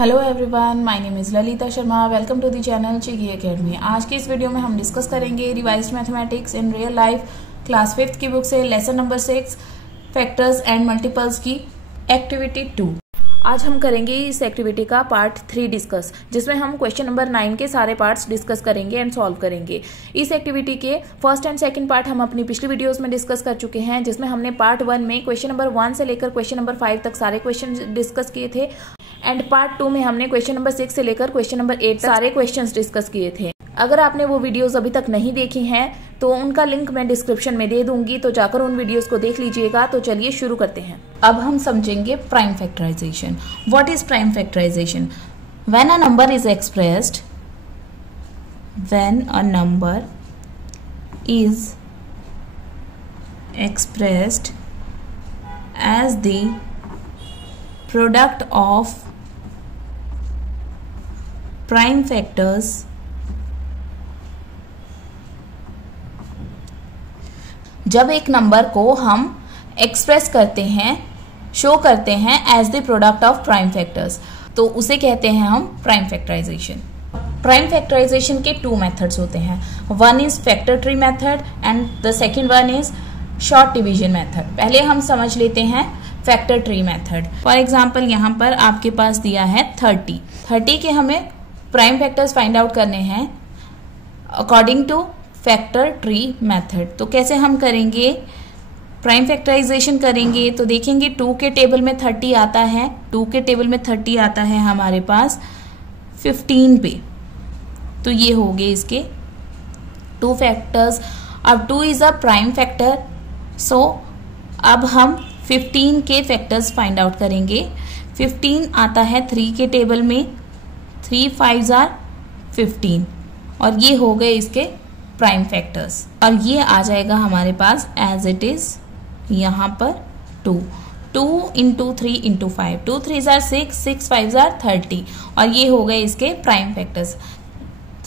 Hello everyone, my name is Lalita Sharma. Welcome to the channel चिगी academy. आज की इस वीडियो में हम डिस्कस करेंगे revised mathematics in real life class 5th की बुक से lesson number 6 factors and multiples की एक्टिविटी 2। आज हम करेंगे इस एक्टिविटी का पार्ट 3 डिस्कस, जिसमें हम क्वेश्चन नंबर 9 के सारे पार्ट्स डिस्कस करेंगे एंड सॉल्व करेंगे। इस एक्टिविटी के फर्स्ट एंड सेकंड पार्ट हम अपनी पिछली वीडियोस में डिस्कस कर चुके हैं, जिसमें हमने पार्ट 1 में क्वेश्चन नंबर 1 से लेकर क्वेश्चन नंबर 5 तक सारे क्वेश्चन डिस्कस किए थे एंड पार्ट 2 में हमने क्वेश्चन नंबर 6 से लेकर क्वेश्चन नंबर 8 तक सारे क्वेश्चंस डिस्कस किए थे। अगर आपने वो वीडियोस अभी तक नहीं देखी हैं तो उनका लिंक मैं डिस्क्रिप्शन में दे दूंगी, तो जाकर उन वीडियोस को देख लीजिएगा। तो चलिए शुरू करते हैं। अब हम समझेंगे prime factorisation. What is prime factorisation? When a number is expressed, when a number is expressed as the product of prime factors जब एक नंबर को हम एक्सप्रेस करते हैं, शो करते हैं as the product of prime factors, तो उसे कहते हैं हम प्राइम फैक्टराइजेशन। प्राइम फैक्टराइजेशन के 2 मेथड्स होते हैं। One is factor tree method and the second one is short division method. पहले हम समझ लेते हैं factor tree method. For example यहाँ पर आपके पास दिया है 30 के हमें प्राइम फैक्टर्स फाइंड आउट करने हैं according two factor tree method. तो कैसे हम करेंगे प्राइम फैक्टराइजेशन? करेंगे तो देखेंगे 2 के टेबल में 30 आता है, 2 के टेबल में 30 आता है हमारे पास 15 पे, तो ये हो गए इसके 2 फैक्टर्स। अब 2 इज अ प्राइम फैक्टर, सो अब हम 15 के फैक्टर्स फाइंड आउट करेंगे। 15 आता है 3 के टेबल में, 3 5s are 15 और ये हो गए इसके प्राइम फैक्टर्स। और ये आ जाएगा हमारे पास एज इट इज यहाँ पर 2 into 3 into 5, 2 3s are 6, 6 5s are 30 और ये हो गए इसके प्राइम फैक्टर्स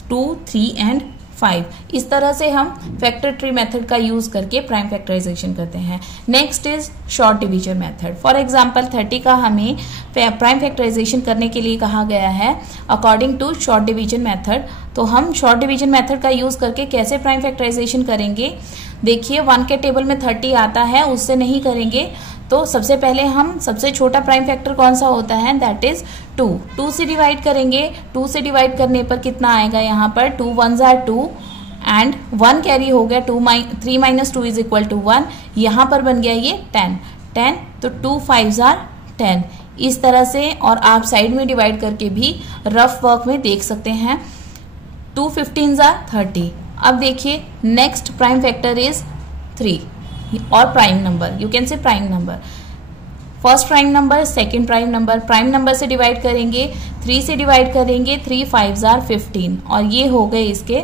2, 3 एंड 5। इस तरह से हम फैक्टर ट्री मेथड का यूज करके प्राइम फैक्टराइजेशन करते हैं। Next is short division method. For example 30 का हमें प्राइम फैक्टराइजेशन करने के लिए कहा गया है according to short division method. तो हम शॉर्ट डिवीजन मेथड का यूज करके कैसे प्राइम फैक्टराइजेशन करेंगे? देखिए 1 के टेबल में 30 आता है, उससे नहीं करेंगे। तो सबसे पहले हम सबसे छोटा प्राइम फैक्टर कौन सा होता है, दैट इज 2 से डिवाइड करेंगे। 2 से डिवाइड करने पर कितना आएगा यहाँ पर 2 1s are 2 एंड 1 कैरी हो गया, 3 - 2 = 1। यहाँ पर बन गया ये 10, तो 2 5s are 10 इस तरह से। और आप साइड में डिवाइड करके भी रफ वर्क में देख सकते हैं। 2 15s are 30। अब देखिए नेक्स्ट प्राइम फैक्टर इज 3 और prime number, you can say prime number. First prime number, second prime number. Prime number से डिवाइड करेंगे, 3 से डिवाइड करेंगे, 3 5s are 15 और ये हो गए इसके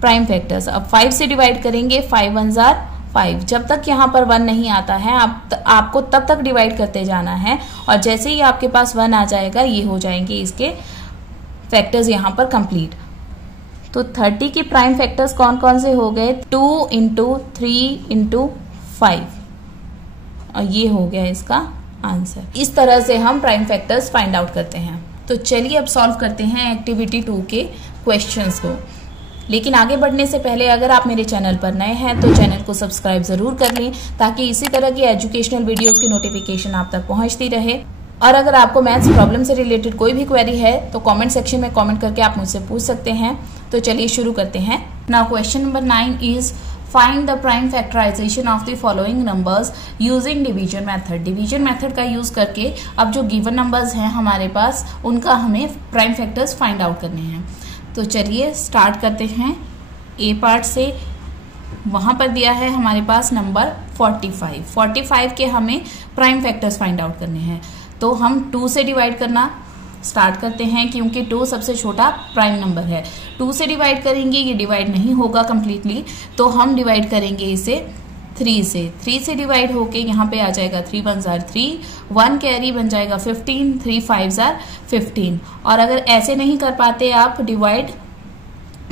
प्राइम फैक्टर्स। अब 5 से डिवाइड करेंगे, 5 1s are 5। जब तक यहाँ पर 1 नहीं आता है आपको तब तक डिवाइड करते जाना है और जैसे ही आपके पास 1 आ जाएगा ये हो जाएंगे इसके फैक्टर्स यहाँ पर कंप्लीट। तो 30 के प्राइम फैक्टर्स कौन कौन से हो गए? 2 into 3 into 5 और ये हो गया इसका आंसर। इस तरह से हम प्राइम फैक्टर्स फाइंड आउट करते हैं। तो चलिए अब सॉल्व करते हैं एक्टिविटी 2 के क्वेश्चंस को। लेकिन आगे बढ़ने से पहले अगर आप मेरे चैनल पर नए हैं तो चैनल को सब्सक्राइब जरूर कर लें, ताकि इसी तरह की एजुकेशनल वीडियोस की नोटिफिकेशन आप तक पहुंचती रहे। और अगर आपको मैथ्स प्रॉब्लम से रिलेटेड कोई भी क्वेरी है तो कमेंट सेक्शन में कमेंट करके आप मुझसे पूछ सकते हैं। तो चलिए शुरू करते हैं। Now question number 9 is find the prime factorisation of the following numbers using division method. Division method का यूज करके अब जो गिवन नंबर्स हैं हमारे पास उनका हमें प्राइम फैक्टर्स फाइंड आउट करने हैं। तो चलिए स्टार्ट करते हैं ए पार्ट से। वहां पर दिया है हमारे पास नंबर 45 के हमें प्राइम फैक्टर्स फाइंड आउट करने हैं। तो हम 2 से डिवाइड करना स्टार्ट करते हैं, क्योंकि 2 सबसे छोटा प्राइम नंबर है। 2 से डिवाइड करेंगे, ये डिवाइड नहीं होगा कंप्लीटली, तो हम डिवाइड करेंगे इसे 3 से। 3 से डिवाइड होके यहाँ पे आ जाएगा 3 1s are 3, 1 कैरी बन जाएगा 15, 3 5s are 15। और अगर ऐसे नहीं कर पाते आप डिवाइड,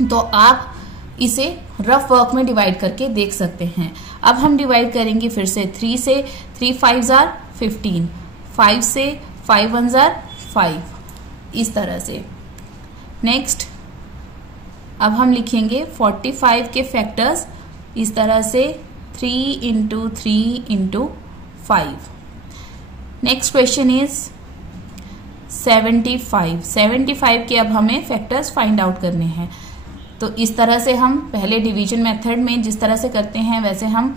तो आप इसे रफ वर्क में डिवाइड करके देख सकते हैं। अब हम डिवाइड करेंगे फिर से 3 से, 3 5s are 15, 5 से 5 1s are 5 इस तरह से। नेक्स्ट अब हम लिखेंगे 45 के फैक्टर्स इस तरह से 3 into 3 into 5। Next question is 75 के अब हमें फैक्टर्स फाइंड आउट करने हैं। तो इस तरह से हम पहले डिवीजन मेथड में जिस तरह से करते हैं वैसे हम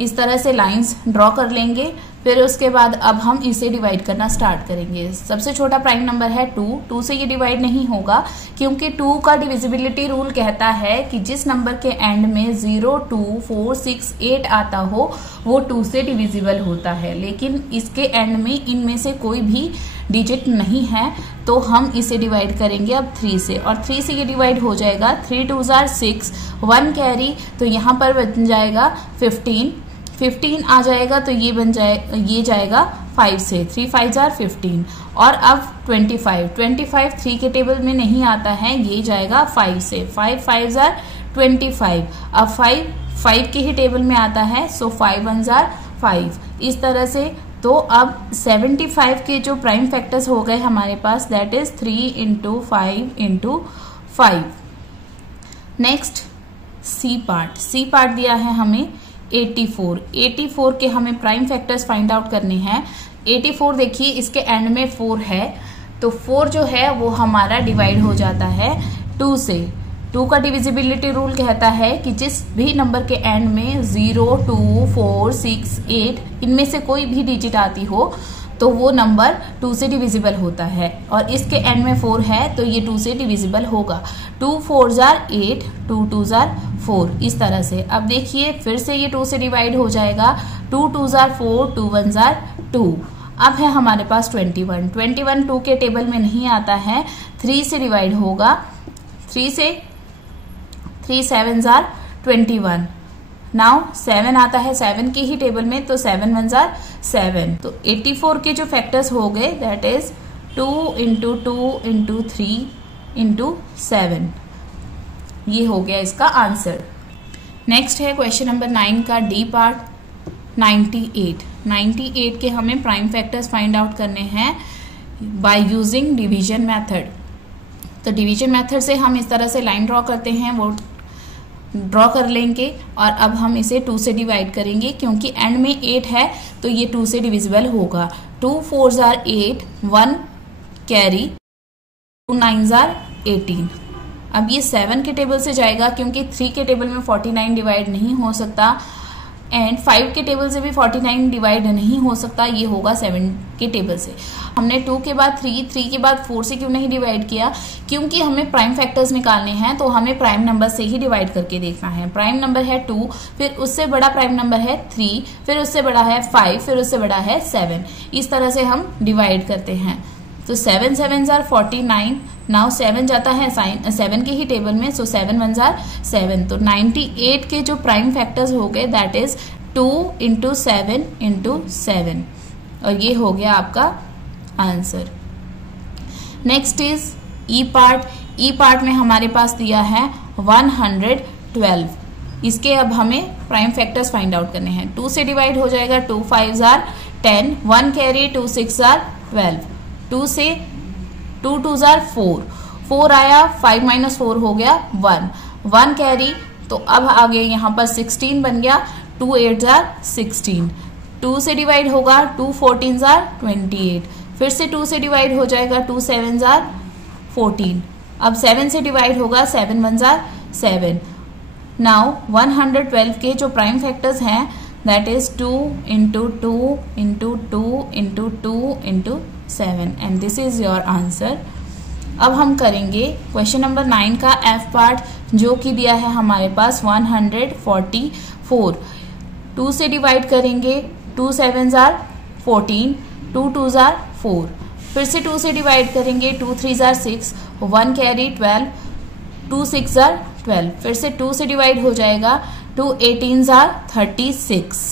इस तरह से लाइंस ड्रॉ कर लेंगे। फिर उसके बाद अब हम इसे डिवाइड करना स्टार्ट करेंगे। सबसे छोटा प्राइम नंबर है 2 से ये डिवाइड नहीं होगा क्योंकि 2 का डिविजिबिलिटी रूल कहता है कि जिस नंबर के एंड में 0, 2, 4, 6, 8 आता हो वो 2 से डिविजिबल होता है, लेकिन इसके एंड में इनमें से कोई भी डिजिट नहीं है तो हम इसे डिवाइड करेंगे अब 3 से, और 3 से ये डिवाइड हो जाएगा। 3 2s are 6, 1 कैरी तो यहाँ पर बन जाएगा 15 आ जाएगा तो ये जाएगा 5 से। 3 5s are 15 और अब 25 3 के टेबल में नहीं आता है, ये जाएगा 5 से। 5 5s are 25, अब 5 के ही टेबल में आता है सो 5 1s are 5। इस तरह से तो अब 75 के जो प्राइम फैक्टर्स हो गए हमारे पास that is 3 into 5 into 5। Next C part दिया है हमें 84 के हमें प्राइम फैक्टर्स फाइंड आउट करने हैं। 84 देखिए इसके एंड में 4 है तो 4 जो है वो हमारा डिवाइड हो जाता है 2 से। 2 का डिविजिबिलिटी रूल कहता है कि जिस भी नंबर के एंड में 0, 2, 4, 6, 8 इनमें से कोई भी डिजिट आती हो तो वो नंबर 2 से डिविजिबल होता है, और इसके एंड में 4 है तो ये 2 से डिविजिबल होगा। 2 4s are 8, 2 2s are 4 इस तरह से। अब देखिए फिर से ये 2 से डिवाइड हो जाएगा। 2 2s are 4, 2 1s are 2। अब है हमारे पास 21 2 के टेबल में नहीं आता है, 3 से डिवाइड होगा। 3 7s are 21। नाउ 7 आता है 7 के ही टेबल में तो 7 1s are 7। तो 84 के जो फैक्टर्स हो गए that is 2 into 2 into 3 into 7। ये हो गया इसका आंसर। नेक्स्ट है क्वेश्चन नंबर 9 का डी पार्ट 98 के हमें प्राइम फैक्टर्स फाइंड आउट करने हैं बाय यूजिंग डिवीजन मेथड। तो डिवीजन मेथड से हम इस तरह से लाइन ड्रॉ करते हैं, वो ड्रॉ कर लेंगे और अब हम इसे 2 से डिवाइड करेंगे क्योंकि एंड में 8 है तो ये 2 से डिविजिबल होगा। 2 4s are 8, 1 carry, 2 9s are 18। अब ये 7 के टेबल से जाएगा क्योंकि 3 के टेबल में 49 डिवाइड नहीं हो सकता एंड 5 के टेबल से भी 49 डिवाइड नहीं हो सकता, ये होगा 7 के टेबल से। हमने 2 के बाद 3 के बाद 4 से क्यों नहीं डिवाइड किया, क्योंकि हमें प्राइम फैक्टर्स निकालने हैं तो हमें प्राइम नंबर से ही डिवाइड करके देखना है। प्राइम नंबर है 2, फिर उससे बड़ा प्राइम नंबर है 3, फिर उससे बड़ा है 5, फिर उससे बड़ा है 7। इस तरह से हम डिवाइड करते हैं। तो 7 7s are 49। नाउ 7 जाता है 7 के ही टेबल में सो 7 1s are 7। तो 98 के जो प्राइम फैक्टर्स हो गए दैट इज 2 इंटू 7 इंटू 7 और ये हो गया आपका answer. Next is E part में हमारे पास दिया है 112। इसके अब हमें प्राइम फैक्टर्स फाइंड आउट करने हैं। 2 से डिवाइड हो जाएगा। 2 5s are 10, 1 carry, 2 6s are 12। 2 से 2 2s are 4 आया, 5 minus 4 हो गया 1 कैरी तो अब आगे यहाँ पर 16 बन गया। 2 8s are 16। 2 से डिवाइड होगा। 2 14s are 28। फिर से 2 से डिवाइड हो जाएगा। 2 7s are 14। अब 7 से डिवाइड होगा। 7 1s are 7। नाउ 112 के जो प्राइम फैक्टर्स हैं that is 2 into 2 into 2 into 2 into 7 and this is your answer. अब हम करेंगे क्वेश्चन नंबर 9 का एफ पार्ट जो कि दिया है हमारे पास 144। 2 से डिवाइड करेंगे। 2 7s are 14, 2 2s are 4। फिर से 2 से डिवाइड करेंगे। 2 3s are 6, 1 carry 12, 2 6s are 12। फिर से 2 से डिवाइड हो जाएगा। 2 18s are 36।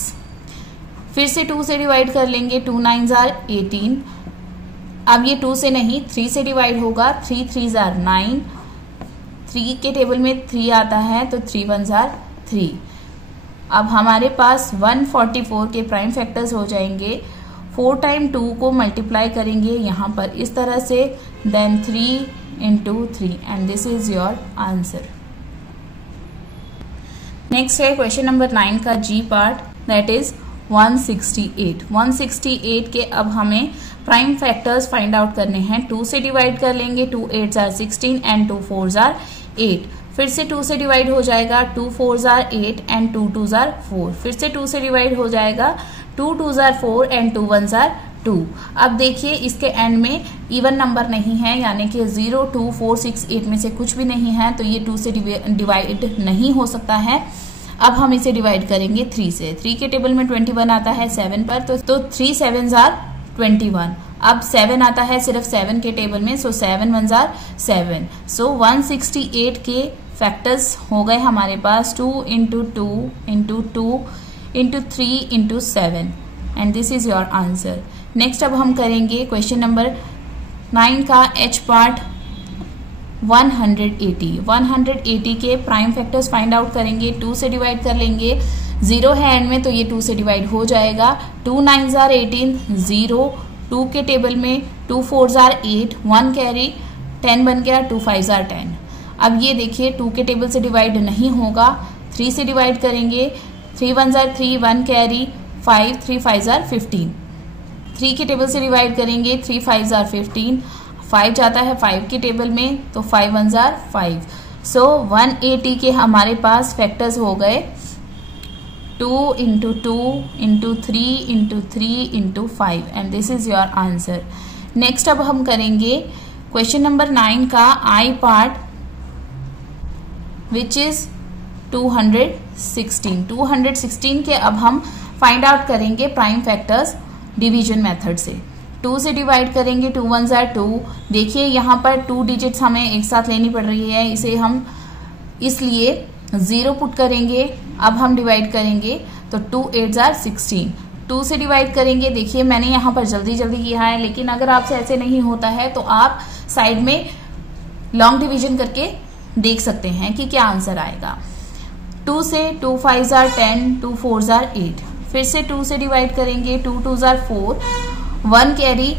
फिर से 2 से डिवाइड कर लेंगे। 2 9s are 18। अब ये 2 से नहीं 3 से डिवाइड होगा। 3 3s are 9। 3 के टेबल में 3 आता है तो 3 1s are 3। अब हमारे पास 144 के प्राइम फैक्टर्स हो जाएंगे 4 टाइम 2 को मल्टीप्लाई करेंगे यहाँ पर इस तरह से, then 3 into 3 and this is your answer. Next है क्वेश्चन नंबर 9 का जी पार्ट, दैट इज 168। 168 के अब हमें प्राइम फैक्टर्स फाइंड आउट करने हैं। 2 से डिवाइड कर लेंगे, 2 8s are 16 and 2 4s are 8। फिर से 2 से डिवाइड हो जाएगा, 2 4s are 8 and 2 2s are 4। फिर से 2 से डिवाइड हो जाएगा, 2 2s are 4 and 2 1s are 2। अब देखिए इसके एंड में इवन नंबर नहीं है, यानी कि 0 2 4 6 8 में से कुछ भी नहीं है, तो ये 2 से डिवाइड नहीं हो सकता है। अब हम इसे डिवाइड करेंगे 3 से। 3 के टेबल में 21 आता है 7 पर, तो 3 7s are 21। अब 7 आता है सिर्फ 7 के टेबल में, सो 7 1s are 7। सो 168 के फैक्टर्स हो गए हमारे पास 2 into 2 into 2 into 3 into 7 and this is your answer. Next अब हम करेंगे क्वेश्चन नंबर 9 का एच पार्ट 180। 180 के प्राइम फैक्टर्स फाइंड आउट करेंगे। 2 से डिवाइड कर लेंगे, 0 है एंड में तो ये 2 से डिवाइड हो जाएगा। 2 9s are 18, 0 2 के टेबल में 2 4s are 8, 1 कैरी 10 बन गया, 2 5s are 10। अब ये देखिए 2 के टेबल से डिवाइड नहीं होगा, 3 से डिवाइड करेंगे, 3 1s are 3, 1 carry 5, 3 5s are 15। 3 के टेबल से डिवाइड करेंगे, 3 5s are 15, 5 जाता है 5 के टेबल में, तो 5 1s are 5। सो 180 के हमारे पास फैक्टर्स हो गए 2 into 2 into 3 into 3 into 5 and this is your answer. Next अब हम करेंगे क्वेश्चन नंबर 9 का आई पार्ट विच इज 216। 216 के अब हम फाइंड आउट करेंगे प्राइम फैक्टर्स डिवीजन मेथड से। 2 से डिवाइड करेंगे, 2 1s are 2। देखिए यहाँ पर 2 डिजिट्स हमें एक साथ लेनी पड़ रही है, इसे हम इसलिए 0 पुट करेंगे। अब हम डिवाइड करेंगे तो 2 8s are 16। 2 से डिवाइड करेंगे, देखिए मैंने यहाँ पर जल्दी जल्दी किया है, लेकिन अगर आपसे ऐसे नहीं होता है तो आप साइड में लॉन्ग डिवीजन करके देख सकते हैं कि क्या आंसर आएगा। 2 से 2 5s are 10, 2 4s are 8। फिर से 2 से डिवाइड करेंगे, 2 2s are 4, 1 कैरी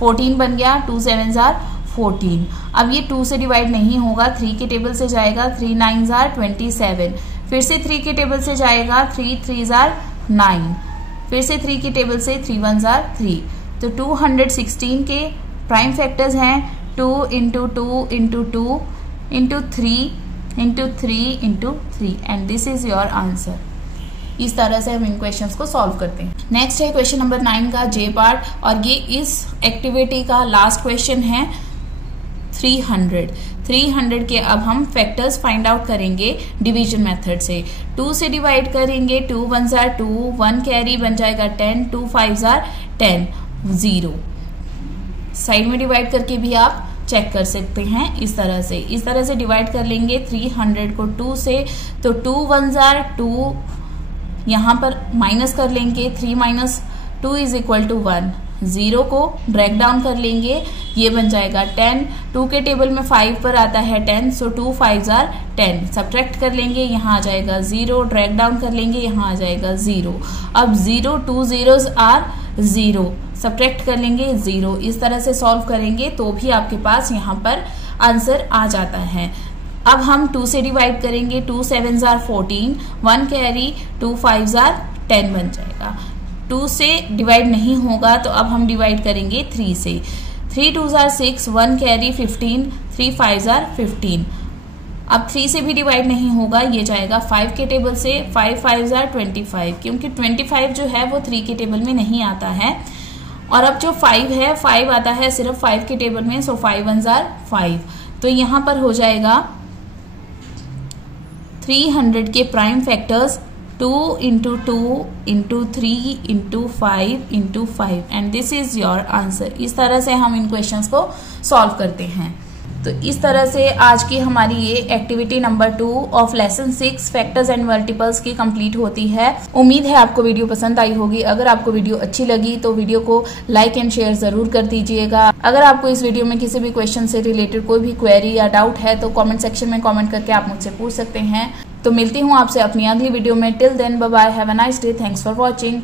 14 बन गया, 2 7s are 14। अब ये 2 से डिवाइड नहीं होगा, 3 के टेबल से जाएगा, 3 9s are 27। फिर से 3 के टेबल से जाएगा, 3 3s are 9। फिर से 3 के टेबल से 3 1s are 3। तो 216 के प्राइम फैक्टर्स हैं 2 into 2 into 2 into 3 into 3 into 3 and this is your answer. इस तरह से हम इन क्वेश्चंस को सॉल्व करते हैं। नेक्स्ट है क्वेश्चन नंबर 9 का जे पार्ट, और ये इस एक्टिविटी का लास्ट क्वेश्चन है 300। 300 के अब हम फैक्टर्स फाइंड आउट करेंगे डिवीजन मेथड से। 2 से डिवाइड करेंगे, 2 1s are 2, 1 कैरी बन जाएगा 10, 2 5s are 10, 0। साइड में डिवाइड करके भी आप चेक कर सकते हैं इस तरह से डिवाइड कर लेंगे 300 को 2 से, तो 2 1s are 2, यहां पर माइनस कर लेंगे, 3 minus 2 is equal to 1। 0 को ब्रेक डाउन कर लेंगे, ये बन जाएगा 10। 2 के टेबल में 5 पर आता है 10, सो 2 5s are 10। सब्ट्रैक्ट कर लेंगे, यहाँ आ जाएगा 0, ड्रैग डाउन कर लेंगे, यहाँ आ जाएगा 0। अब 0 2 zeros are 0, सब्ट्रैक्ट कर लेंगे 0। इस तरह से सॉल्व करेंगे तो भी आपके पास यहाँ पर आंसर आ जाता है। अब हम 2 से डिवाइड करेंगे, 2 7s are 14, 1 carry 2 5s are 10 बन जाएगा। 2 से डिवाइड नहीं होगा तो अब हम डिवाइड करेंगे 3 से। 3 2s are 6, 1 carry 15, 3 5s are 15। अब 3 से भी डिवाइड नहीं होगा, ये जाएगा 5 के टेबल से, 5 5s are 25, क्योंकि 25 जो है वो 3 के टेबल में नहीं आता है। और अब जो 5 है, 5 आता है सिर्फ 5 के टेबल में, सो 5 1s are 5। तो यहां पर हो जाएगा 300 के prime factors 2 into 2 into 3 into 5 into 5 and this is your answer. इस तरह से हम इन क्वेश्चंस को सॉल्व करते हैं। तो इस तरह से आज की हमारी ये activity number 2 of lesson 6 factors and multiples की कंप्लीट होती है। उम्मीद है आपको वीडियो पसंद आई होगी। अगर आपको वीडियो अच्छी लगी तो वीडियो को लाइक एंड शेयर जरूर कर दीजिएगा। अगर आपको इस वीडियो में किसी भी क्वेश्चन से रिलेटेड कोई भी क्वेरी या डाउट है तो कॉमेंट सेक्शन में कॉमेंट करके आप मुझसे पूछ सकते हैं। तो मिलती हूँ आपसे अपनी अगली वीडियो में। Till then bye bye, have a nice day, thanks for watching.